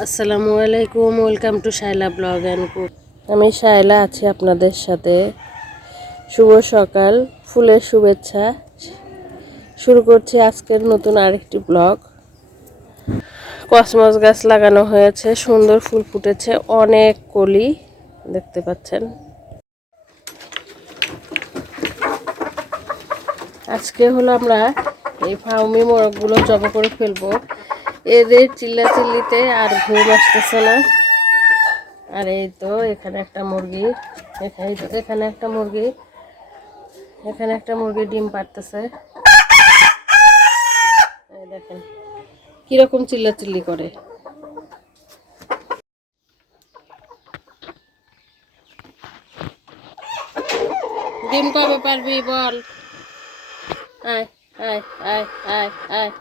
আসসালামু আলাইকুম welcome to Shaila blog and cook আমি শায়লা আছি আপনাদের সাথে। শুভ সকাল, ফুলের শুভেচ্ছা। শুরু করছি আজকের নতুন আরেকটি ব্লগ কসমস গাছ লাগানো হয়েছে, সুন্দর ফুল ফুটেছে, অনেক কলি দেখতে পাচ্ছেন। আজকে হলো আমরা এই ফাউমি মোরগগুলো জব করে ফেলব। এদের চিল্লা চিল্লিতে আর ঘুম আসতেছে না। আর এই তো এখানে একটা মুরগি, এখানে এখানে একটা মুরগি, এখানে একটা মুরগি ডিম পাড়তেছে। এই দেখেন, কীরকম চিল্লা চিল্লি করে। ডিম কবে পারবি বল? আয় আয় আয় আয় আয়।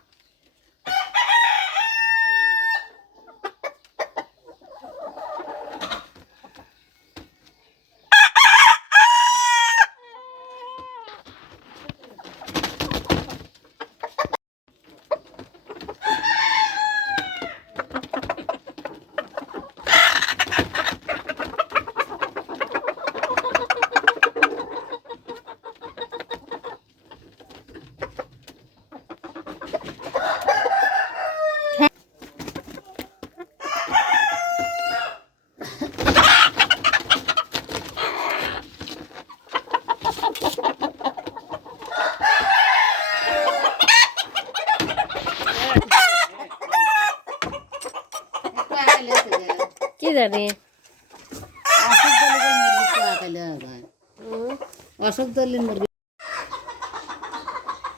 জানি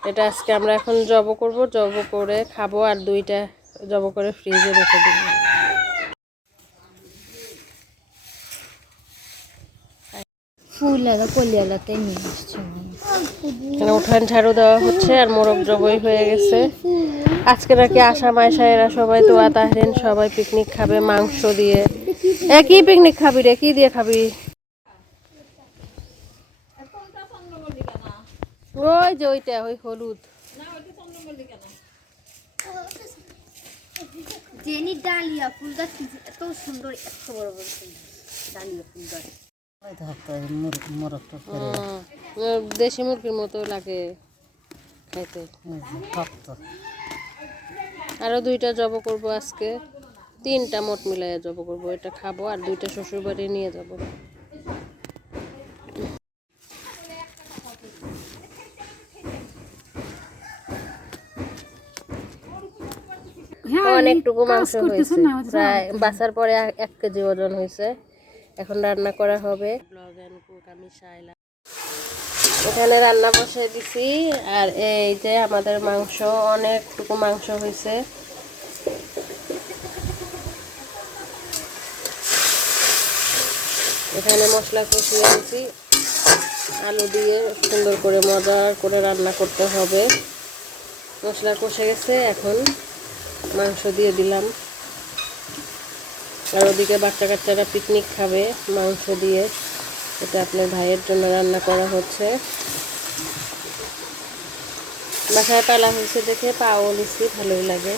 এটা আজকে আমরা এখন জব করব জব করে খাব আর দুইটা জব করে ফ্রিজে রেখে দেব। উঠান ঝাড়ু দেওয়া হচ্ছে আর মোরগ জবই হয়ে গেছে। আজকে নাকি আশা মায়সা এরা সবাই তো তাহরেন সবাই পিকনিক খাবে মাংস দিয়ে। এ কি পিকনিক খাবি রে? কি দিয়ে খাবি? ওই যে ওইটা ওই হলুদ। জেনি ডালিয়া ফুল গাছ এত সুন্দর এত বড় বড় ডালিয়া ফুল গাছ দেশি মুরগির মতো লাগে খাইতে। আরও দুইটা জব করব আজকে। তিনটা মোট মিলাইয়া যাব করব এটা খাব আর দুইটা শ্বশুর বাড়ি নিয়ে যাব। অনেকটুকু মাংস হয়েছে। প্রায় বাসার পরে এক- কেজি ওজন হয়েছে। এখন রান্না করা হবে। ব্লগ অ্যান্ড কুক আমি শাইলা এখানে রান্না বসে দিছি আর এই যে আমাদের মাংস অনেকটুকু মাংস হয়েছে। এখানে মশলা কষিয়ে দিছি আলু দিয়ে সুন্দর করে মজা করে রান্না করতে হবে। মশলা কষে গেছে, এখন মাংস দিয়ে দিলাম। আর ওদিকে বাচ্চা কাচ্চারা পিকনিক খাবে, মাংস দিয়ে। এটা আপনার ভাইয়ের জন্য রান্না করা হচ্ছে। বাসায় পালা হয়েছে দেখে পাও নিচ্ছি ভালোই লাগে।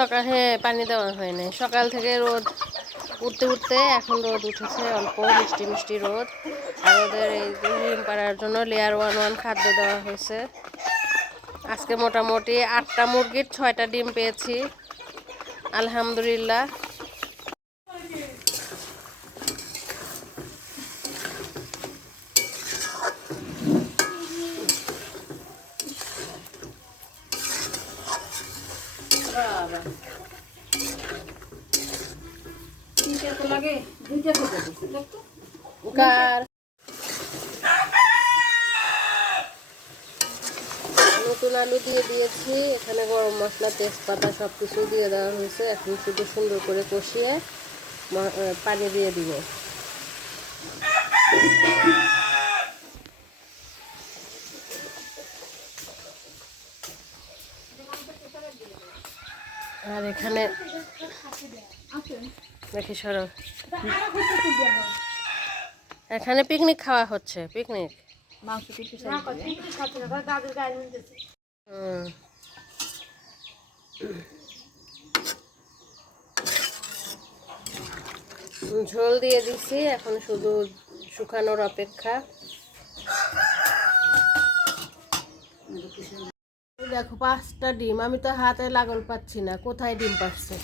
সকাল হ্যাঁ পানি দেওয়া হয় নাই। সকাল থেকে রোদ উঠতে উঠতে এখন রোদ উঠেছে, অল্প মিষ্টি মিষ্টি রোদ। আর ওদের এই ডিম পাড়ার জন্য লেয়ার ওয়ান ওয়ান খাদ্য দেওয়া হয়েছে। আজকে মোটামুটি আটটা মুরগির ছয়টা ডিম পেয়েছি। আলহামদুলিল্লাহ। নতুন আলু দিয়ে দিয়েছি। এখানে গরম মশলা, তেজপাতা সব কিছু দিয়ে দেওয়া হয়েছে। এখন শুধু সুন্দর করে কষিয়ে পানি দিয়ে দিব। আর এখানে দেখি, সরো। এখানে পিকনিক খাওয়া হচ্ছে, পিকনিক। ঝোল দিয়ে দিছি, এখন শুধু শুকানোর অপেক্ষা। দেখো পাঁচটা ডিম। আমি তো হাতে লাগল পাচ্ছি না। কোথায় ডিম পাচ্ছে?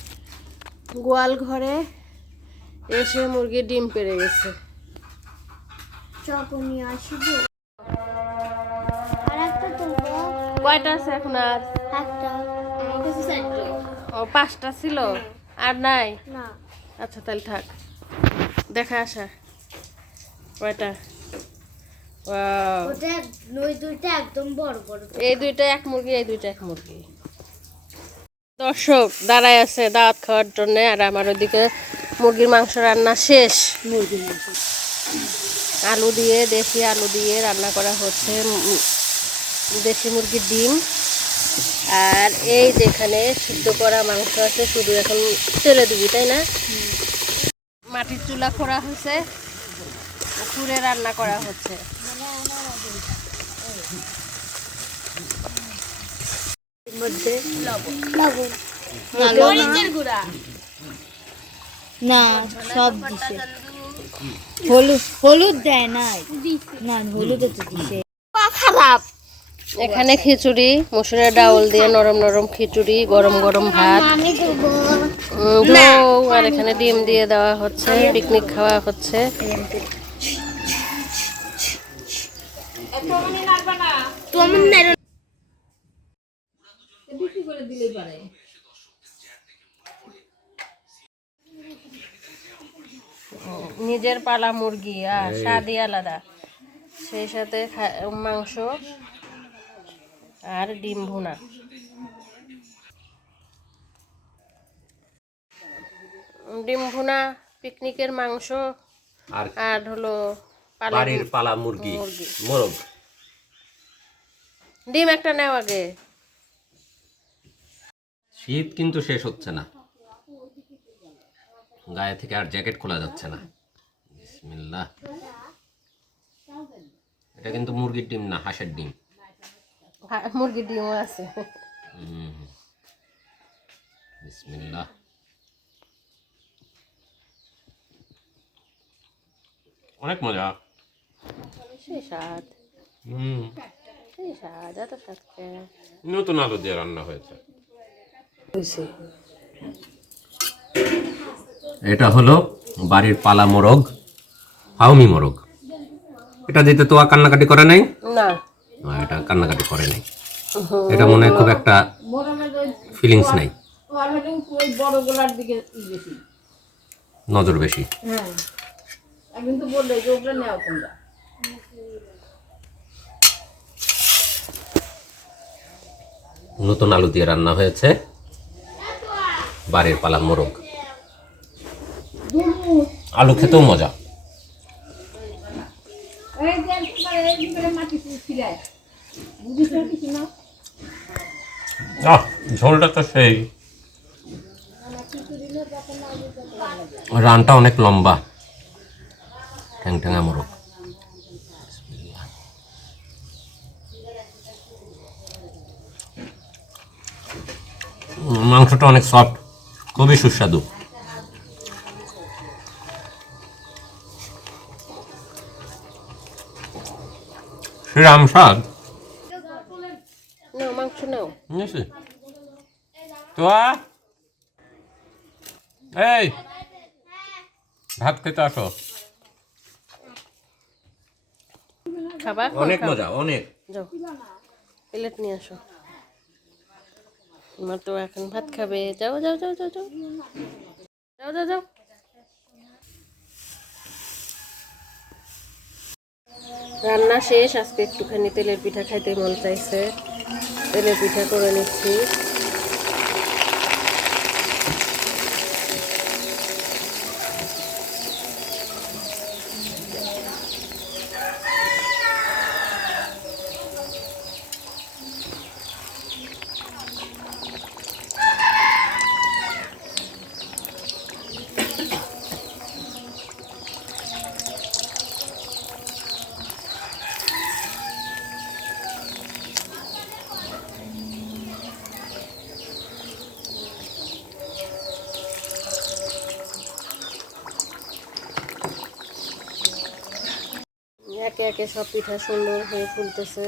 গোয়াল ঘরে এসে মুরগির ডিম পেড়ে গেছে। কয়টা আছে এখন আর? ও পাঁচটা ছিল? আর নাই? আচ্ছা তাহলে থাক। দেখা আসা। কয়টা Wow. ওটা ওই দুইটা একদম বড় বড় এই দুইটা এক মুরগি এই দুইটা এক মুরগি। দর্শক দাঁড়ায় আছে দাওয়াত খাওয়ার জন্য আর আমার ওদিকে মুরগির মাংস রান্না শেষ। মুরগি মাংস। আলু দিয়ে দেশি আলু দিয়ে রান্না করা হচ্ছে দেশি মুরগির ডিম। আর এই যেখানে সিদ্ধ করা মাংস আছে শুধু এখন তেলে দিবি তাই না? মাটির চুলা খোঁড়া হয়েছে পুরে রান্না করা হচ্ছে। মধ্যে লবণ। মরিচের গুঁড়া। না সব দিছে। হলুদ হলুদ দেয় না। না হলুদ তো দিছে। খারাপ। এখানে খিচুড়ি মসুরের ডাউল দিয়ে নরম নরম খিচুড়ি গরম গরম ভাত। উম, আর এখানে ডিম দিয়ে দেওয়া হচ্ছে পিকনিক খাওয়া হচ্ছে। তুমি মেরো নিজের পালা মুরগি আর স্বাদই আলাদা। সেই সাথে খা- মাংস আর ডিম ভুনা। ডিম ভুনা পিকনিকের মাংস আর আর হলো পালা বাড়ির পালা মুরগি মুরগি। মোরগ। ডিম একটা নেওয়া আগে। শীত কিন্তু শেষ হচ্ছে না। গায়ে থেকে আর জ্যাকেট খোলা যাচ্ছে না। বিসমিল্লাহ। এটা কিন্তু মুরগির ডিম না হাঁসের ডিম। ভা- মুরগির ডিমও আছে। হুম। বিসমিল্লাহ। অনেক মজা। স্বাদ। হুম। সেই স্বাদ এত স্বাদ নতুন আলু দিয়ে রান্না হয়েছে। এটা হলো বাড়ির পালা মোরগ হাউমি মোরগ। এটা দিতে তো আর কান্নাকাটি করে নাই? না। এটা কান্নাকাটি করে নাই। এটা মনে খুব একটা ফিলিংস নাই। নজর বেশি। নতুন আলু দিয়ে রান্না হয়েছে। বাড়ির পালা মোরগ। আলু খেতেও মজা। ঝোলটা তো সেই। রানটা অনেক লম্বা। ঠ্যাংঠ্যাঙা মোরগ। মাংসটা অনেক সফট খুবই সুস্বাদু। শ্রীরাম তো এই ভাত খেতে আসো। খাবা অনেক মজা অনেক। যাও প্লেট নিয়ে আসো। আমার তো এখন ভাত খাবে। যাও যাও যাও যাও যাও। যাও যাও যাও। রান্না শেষ। আজকে একটুখানি তেলের পিঠা খাইতে মন চাইছে। তেলের পিঠা করে নিচ্ছি। একে সব পিঠা সুন্দর হয়ে ফুলতেছে।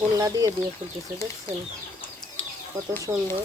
গোল্লা দিয়ে দিয়ে ফুলতেছে দেখছেন? কত সুন্দর।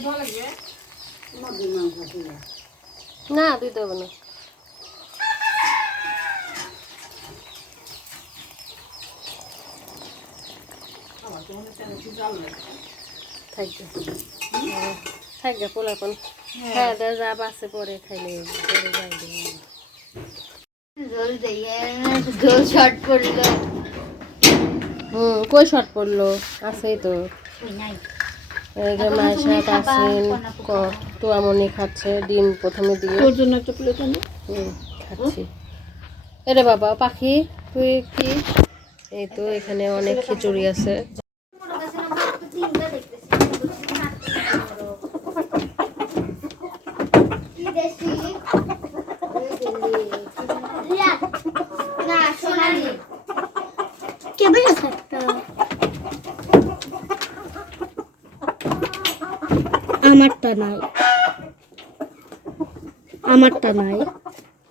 ভালো লাগবে না দিতে হবে না আমার তো মনে হচ্ছে একটু জাল লাগে থাকবে থাকবে পোলাপন হ্যাঁ। যা বাসে পরে খাইলে পরে যাই দিই। জল দিয়ে জল শর্ট পড়ল হুম কই শর্ট পড়ল আছেই তো। নাই। এই যে মায়ের সাথে আছেন তোয়ামনি খাচ্ছে ডিম প্রথমে দিয়ে। তোর জন্য একটা প্লেট আনি। হুম, খাচ্ছি। এরে বাবা পাখি তুই কি? এই তো এখানে অনেক খিচুড়ি আছে তিনটা দেখতেছি কি দেশি না সোনালি কেমন আছে আমারটা নাই আমারটা নাই